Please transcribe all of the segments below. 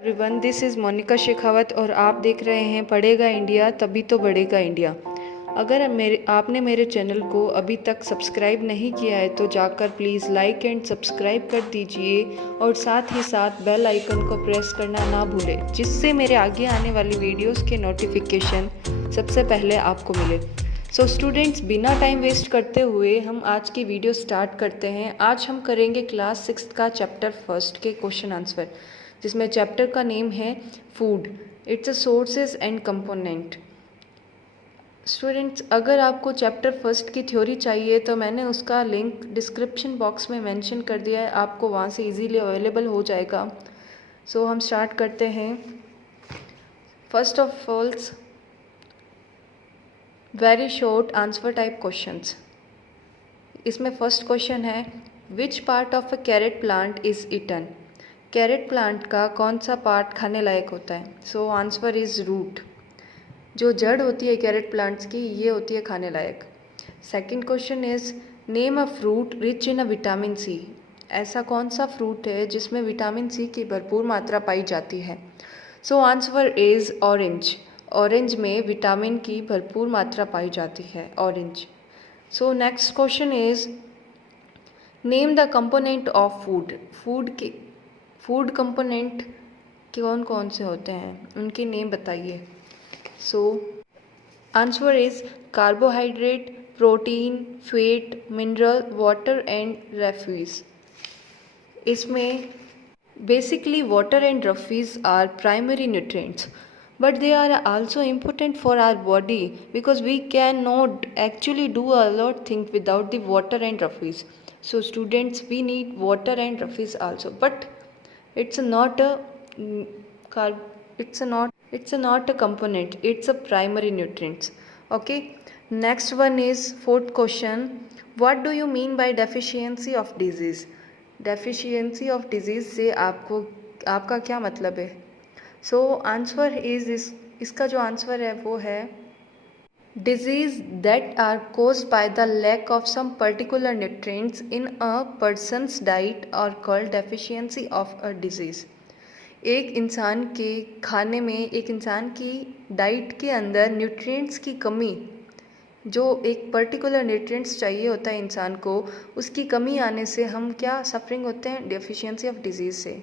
Everyone, this is Monika Shekhawat और आप देख रहे हैं पढ़ेगा इंडिया तभी तो बढ़ेगा इंडिया। अगर आपने मेरे चैनल को अभी तक सब्सक्राइब नहीं किया है तो जाकर प्लीज़ लाइक एंड सब्सक्राइब कर दीजिए और साथ ही साथ बेल आइकन को प्रेस करना ना भूलें, जिससे मेरे आगे आने वाली वीडियोस के नोटिफिकेशन सबसे पहले आपको मिले। सो स्टूडेंट्स, बिना टाइम वेस्ट करते हुए हम आज की वीडियो स्टार्ट करते हैं। आज हम करेंगे क्लास 6 का चैप्टर फर्स्ट के क्वेश्चन आंसर, जिसमें चैप्टर का नेम है food, it's a sources and component. Students, अगर आपको चैप्टर फर्स्ट की थ्योरी चाहिए तो मैंने उसका लिंक डिस्क्रिप्शन बॉक्स में मेंशन कर दिया है, आपको वहाँ से इजीली अवेलेबल हो जाएगा। सो हम स्टार्ट करते हैं। First of all, very short answer type questions. इसमें फर्स्ट क्वेश्चन है, which part of a carrot plant is eaten. Carrot plant का कौन सा पार्ट खाने लायक होता है? So answer is root. जो जड़ होती है कैरेट प्लांट्स की, ये होती है खाने लायक। Second question is, name a fruit rich in a vitamin C. ऐसा कौन सा फ्रूट है जिसमें विटामिन सी की भरपूर मात्रा पाई जाती है? So answer is orange. Orange में विटामिन की भरपूर मात्रा पाई जाती है, orange. So next question is, name the component of food. Food component कौन कौन से होते हैं, उनके नेम बताइए। So answer is carbohydrate, protein, fat, mineral, water and refuse. इसमें basically water and refuse are primary nutrients, but they are also important for our body because we cannot actually do a lot things without the water and refuse. So students, we need water and refuse also, but it's not a it's not a component, it's a primary nutrients. Okay, next one is fourth question, what do you mean by deficiency of disease? deficiency of disease से आपका क्या मतलब है? So answer is इसका जो answer है वो है, disease that are caused by the lack of some particular nutrients in a person's diet और called deficiency of a disease. एक इंसान के खाने में, एक इंसान की डाइट के अंदर न्यूट्रिएंट्स की कमी, जो एक पर्टिकुलर न्यूट्रिएंट्स चाहिए होता है इंसान को, उसकी कमी आने से हम क्या सफरिंग होते हैं? डेफिशिएंसी ऑफ डिजीज से।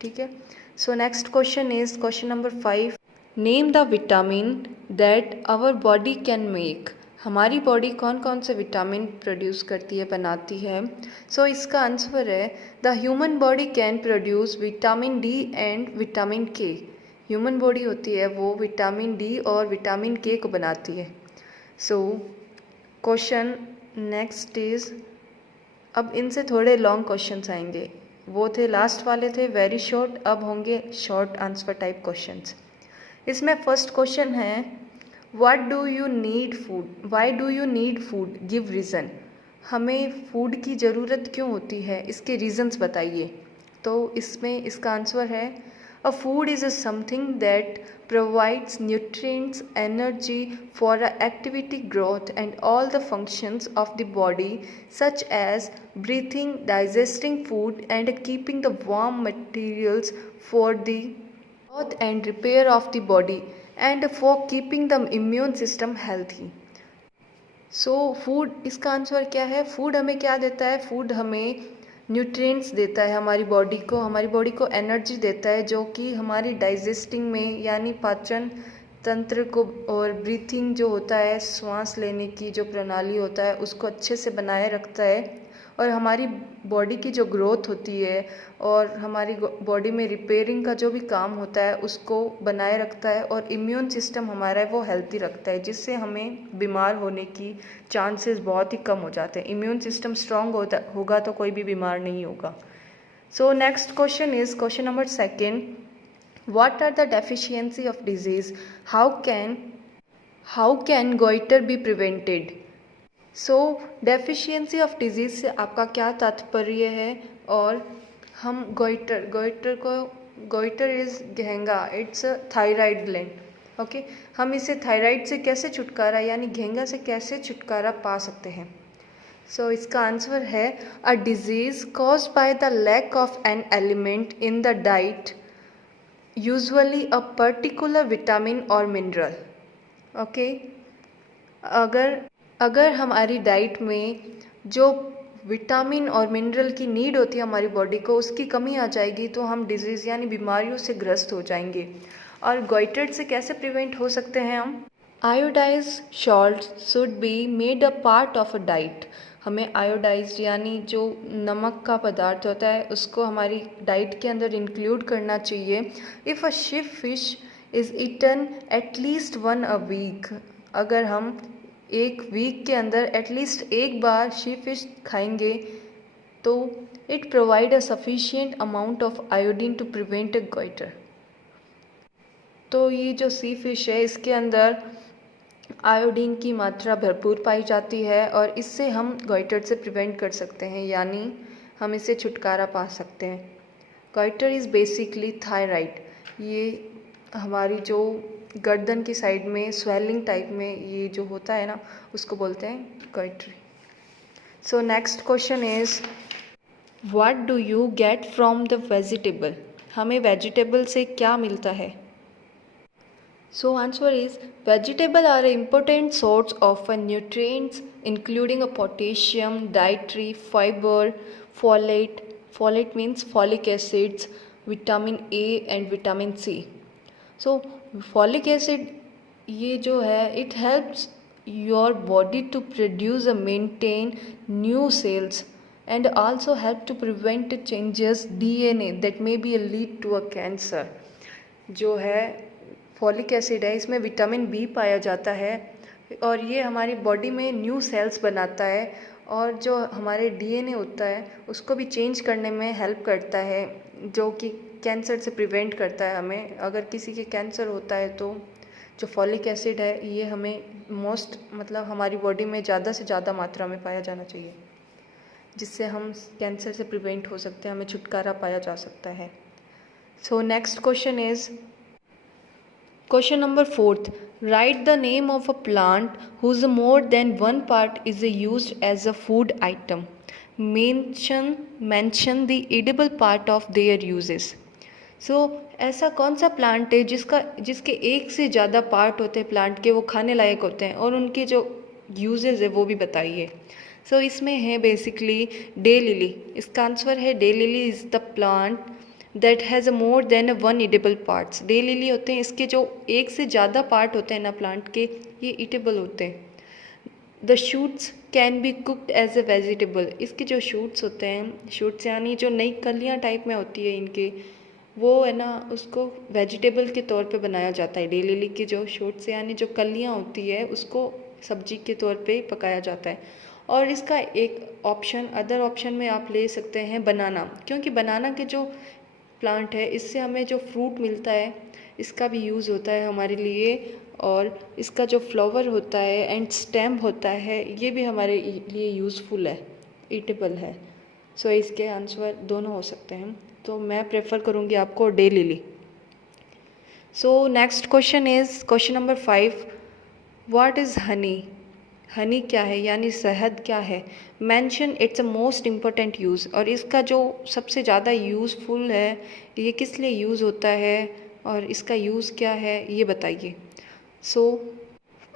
ठीक है। So next question is question number 5, name the vitamin that our body can make. हमारी बॉडी कौन कौन से विटामिन प्रोड्यूस करती है, बनाती है? सो इसका आंसर है, the human body can produce vitamin D and vitamin के। ह्यूमन बॉडी होती है वो विटामिन डी और विटामिन के को बनाती है। सो क्वेश्चन नेक्स्ट इज, अब इनसे थोड़े लॉन्ग क्वेश्चंस आएंगे, वो थे लास्ट वाले थे वेरी शॉर्ट, अब होंगे शॉर्ट आंसर टाइप क्वेश्चंस। इसमें फर्स्ट क्वेश्चन है, what do you need food, why do you need food, give reason. हमें फूड की ज़रूरत क्यों होती है, इसके रीजंस बताइए। तो इसमें इसका आंसर है, अ food is a something that provides nutrients, energy for activity growth and all the functions of the body such as breathing, digesting food and keeping the warm materials for the growth and repair of the body and for keeping the immune system healthy. So food, इसका answer क्या है? Food हमें क्या देता है? Food हमें nutrients देता है, हमारी बॉडी को एनर्जी देता है, जो कि हमारी डाइजेस्टिंग में यानी पाचन तंत्र को और ब्रीथिंग जो होता है, सांस लेने की जो प्रणाली होता है, उसको अच्छे से बनाए रखता है, और हमारी बॉडी की जो ग्रोथ होती है और हमारी बॉडी में रिपेयरिंग का जो भी काम होता है उसको बनाए रखता है, और इम्यून सिस्टम हमारा वो हेल्थी रखता है, जिससे हमें बीमार होने की चांसेस बहुत ही कम हो जाते हैं। इम्यून सिस्टम स्ट्रांग होगा तो कोई भी बीमार नहीं होगा। So next question is question number 2, what are the deficiency of disease, how can goiter be prevented. So deficiency of disease से आपका क्या तात्पर्य है? और हम गोइटर इज़ घेंगा, इट्स थायराइड ग्लैंड। ओके, हम इसे थायराइड से कैसे छुटकारा यानी घेंगा से कैसे छुटकारा पा सकते हैं? सो इसका आंसर है, a disease caused by the lack of an element in the diet usually a particular vitamin और मिनरल। ओके, अगर अगर हमारी डाइट में जो विटामिन और मिनरल की नीड होती है हमारी बॉडी को, उसकी कमी आ जाएगी तो हम डिजीज़ यानी बीमारियों से ग्रस्त हो जाएंगे। और गॉइटर्ड से कैसे प्रिवेंट हो सकते हैं हम? Iodise salt should be made a part of a diet. हमें आयोडाइज यानी जो नमक का पदार्थ होता है उसको हमारी डाइट के अंदर इंक्लूड करना चाहिए। If a ship fish is eaten at least one a week, अगर हम एक वीक के अंदर एटलीस्ट एक बार शी फिश खाएंगे तो it provide a sufficient amount of iodine to prevent a goiter. तो ये जो सी फिश है इसके अंदर आयोडीन की मात्रा भरपूर पाई जाती है और इससे हम गॉइटर से प्रिवेंट कर सकते हैं, यानी हम इससे छुटकारा पा सकते हैं। गॉइटर इज़ बेसिकली थायराइड, ये हमारी जो गर्दन की साइड में स्वेलिंग टाइप में ये जो होता है ना, उसको बोलते हैं goitre. So next question is what do you get from the vegetable? हमें वेजिटेबल से क्या मिलता है? So answer is vegetable are an important source of nutrients including a potassium, dietary fiber, folate. Folate means folic acids, vitamin A and vitamin C. So folic acid ये जो है it helps your body to produce and maintain new cells and also help to prevent changes DNA that may be a lead to a cancer। जो है folic acid है, इसमें vitamin B पाया जाता है और ये हमारी बॉडी में न्यू सेल्स बनाता है और जो हमारे डीएनए होता है उसको भी चेंज करने में हेल्प करता है, जो कि कैंसर से प्रिवेंट करता है हमें। अगर किसी के कैंसर होता है तो जो फॉलिक एसिड है ये हमें मतलब हमारी बॉडी में ज़्यादा से ज़्यादा मात्रा में पाया जाना चाहिए, जिससे हम कैंसर से प्रिवेंट हो सकते हैं, हमें छुटकारा पाया जा सकता है। So next question is Question number 4th. Write the name of a plant whose more than one part is used as a food item. Mention the edible part of their uses. So ऐसा कौन सा plant है जिसके एक से ज़्यादा part होते हैं प्लांट के, वो खाने लायक होते हैं और उनके जो यूजेस है वो भी बताइए। सो इसमें है बेसिकली डे लिली। इसका आंसर है day lily is the plant that has more than one eatable parts. Day lily होते हैं, इसके जो एक से ज़्यादा पार्ट होते हैं ना प्लांट के, ये ईटेबल होते हैं। The shoots can be cooked as a vegetable. इसके जो शूट्स होते हैं, शूट्स यानी जो नई कलियाँ टाइप में होती है इनके, वो है ना उसको वेजिटेबल के तौर पे बनाया जाता है। डे लिली की जो शूट्स यानी जो कलियाँ होती है उसको सब्जी के तौर पे पकाया जाता है। और इसका एक ऑप्शन अदर ऑप्शन में आप ले सकते हैं बनाना, क्योंकि बनाना के जो प्लांट है इससे हमें जो फ्रूट मिलता है इसका भी यूज़ होता है हमारे लिए, और इसका जो फ्लावर होता है एंड स्टेम होता है ये भी हमारे लिए यूज़फुल है, ईटेबल है। सो इसके आंसर दोनों हो सकते हैं, तो मैं प्रेफर करूँगी आपको day lily. So next question is question number 5। What is Honey? Honey क्या है यानी शहद क्या है? Mention it's a most important use. और इसका जो सबसे ज़्यादा यूज़फुल है, ये किस लिए यूज़ होता है और इसका यूज़ क्या है ये बताइए। So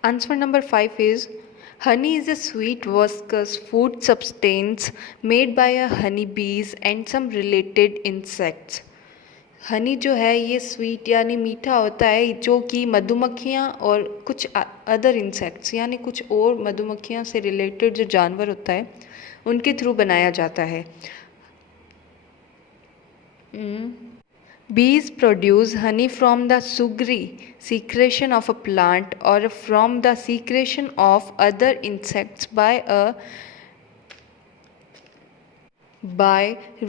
answer number 5 is honey is a sweet viscous food substance made by a honey bees and some related insects. Honey जो है ये स्वीट यानी मीठा होता है, जो कि मधुमक्खियाँ और कुछ अदर इंसेक्ट्स यानी कुछ और मधुमक्खियाँ से रिलेटेड जो जानवर होता है उनके थ्रू बनाया जाता है। Bees produce honey from the sugary secretion of a plant or from the secretion of other insects by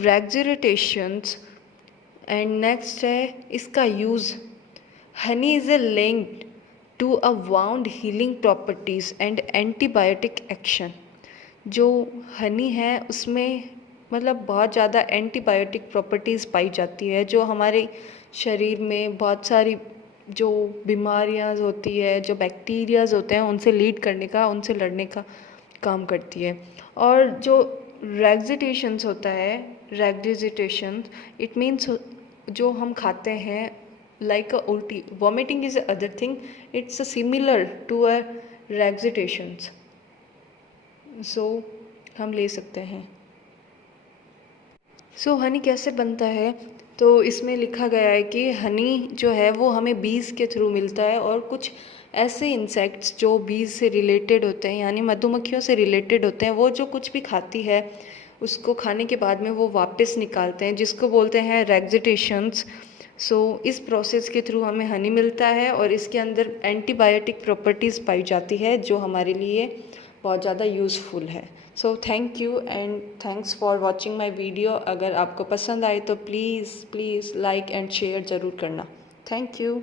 regurgitations। And next है इसका use. Honey is a linked to a wound healing properties and antibiotic action. जो honey है उसमें मतलब बहुत ज़्यादा antibiotic properties पाई जाती है, जो हमारे शरीर में बहुत सारी जो बीमारियां होती है, जो बैक्टीरियाज होते हैं उनसे लीड करने का, उनसे लड़ने का काम करती है। और जो रेग्जिटेशंस होता है, रेग्जिटेशन इट मीन्स जो हम खाते हैं like a ulti. Vomiting is the other thing. It's similar to a regurgitations. So हम ले सकते हैं. सो हनी कैसे बनता है? तो इसमें लिखा गया है कि हनी जो है वो हमें बीज के थ्रू मिलता है, और कुछ ऐसे इंसेक्ट्स जो बीज से रिलेटेड होते हैं, यानी मधुमक्खियों से रिलेटेड होते हैं, वो जो कुछ भी खाती है उसको खाने के बाद में वो वापस निकालते हैं, जिसको बोलते हैं रेगजिटेशंस. सो इस प्रोसेस के थ्रू हमें हनी मिलता है, और इसके अंदर एंटीबायोटिक प्रॉपर्टीज़ पाई जाती है जो हमारे लिए बहुत ज़्यादा यूज़फुल है. So thank you and thanks for watching my video. अगर आपको पसंद आए तो प्लीज़ लाइक एंड शेयर ज़रूर करना. Thank you.